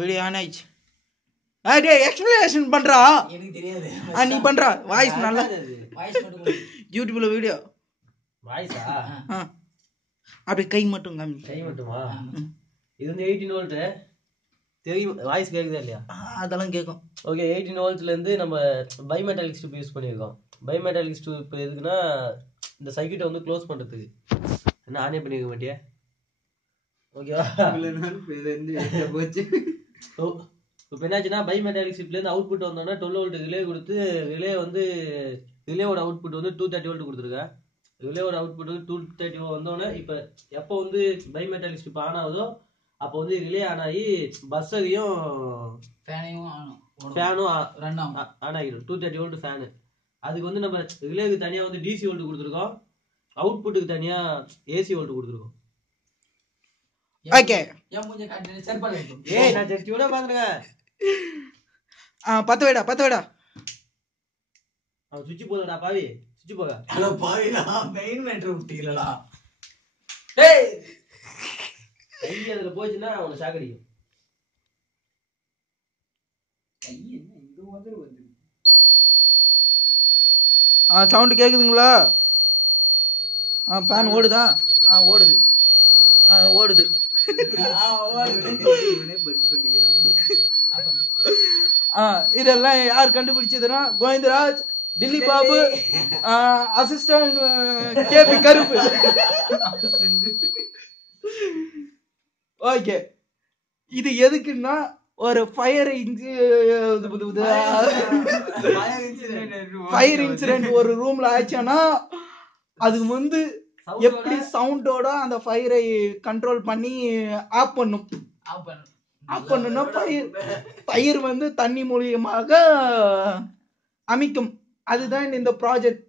Video on ஆயிடுச்சு. டேய் explanation பண்றா. எனக்கு தெரியாது. நீ பண்றா. வாய்ஸ் நல்லா வாய்ஸ் மட்டும் யூடியூப்ல வீடியோ. வாய்ஸா? அப்படியே கை மட்டும் காமி. கை மட்டுமா? இது வந்து 18 வோல்ட். தெரியும் வாய்ஸ் கேக்குதா இல்லையா? அதெல்லாம் கேட்கும். ஓகே 18 வோல்ட்ல இருந்து நம்ம பைமெட்டாலிக் ஸ்ட்ரிப் யூஸ் பண்ணியிருக்கோம். பைமெட்டாலிக் ஸ்ட்ரிப் எதுக்குன்னா இந்த சர்க்யூட்டை வந்து க்ளோஸ் பண்றதுக்கு. என்ன ஆனே பண்ணிருக்க மாட்டியா? ஓகேவா? இப்போ என்னாச்சுன்னா பைமெட்டாலிக் ஸ்ட்ரிப்லேருந்து அவுட்புட் வந்தோன்னா 12 வோல்ட் ரிலே கொடுத்து ரிலே வந்து ரிலேவோட அவுட்புட் வந்து 230 வோல்ட் கொடுத்துருக்கேன். ரிலேவோட அவுட்புட் வந்து 230 வந்தோடனே இப்போ எப்போ வந்து பைமெட்டாலிக் ஸ்ட்ரிப் ஆன் ஆகுதோ அப்போ வந்து ரிலே ஆன் ஆகி பஸ்ஸரையும் ஃபேனும் ஆன் ஆகிடும். 230 வோல்ட் ஃபேனு. அதுக்கு வந்து நம்ம ரிலேக்கு தனியாக வந்து டிசி வோல்ட் கொடுத்துருக்கோம், அவுட்புட்டுக்கு தனியாக ஏசி வோல்ட் கொடுத்துருக்கோம். ஓகே ஏய் நான் ஜஸ்ட் கூட பாத்துருக்கேன். பத்து வைடா அவன் சுவிட்ச் போதடா பாவி, சுவிட்ச் போக. ஹலோ பாவிடா, மெயின் மேட்டர் விட்டீங்களா? டேய் கை அதுல போச்சுன்னா அவனை சாக்கடிக்கும். கை என்ன இந்த மாதிரி வந்து சவுண்ட் கேக்குதுங்களா? ஃபேன் ஓடுதா? ஓடுது. ஓடுது. இதெல்லாம் யார் கண்டுபிடிச்சதுன்னா கோவிந்தராஜ், திலீப் பாபு, அசிஸ்டன்ட் கேபி கருப்பு. ஓகே, இது எதுக்குன்னா ஒரு ஃபயர் இன்சிடென்ட் ஒரு ரூம்ல ஆச்சுன்னா அது வந்து எப்படி சவுண்டோட அந்த ஃபயரை கண்ட்ரோல் பண்ணி ஆஃப் பண்ணும்னா ஃபயர் வந்து தண்ணி மூலியமாக அமைக்கும். அதுதான் இந்த ப்ராஜெக்ட்.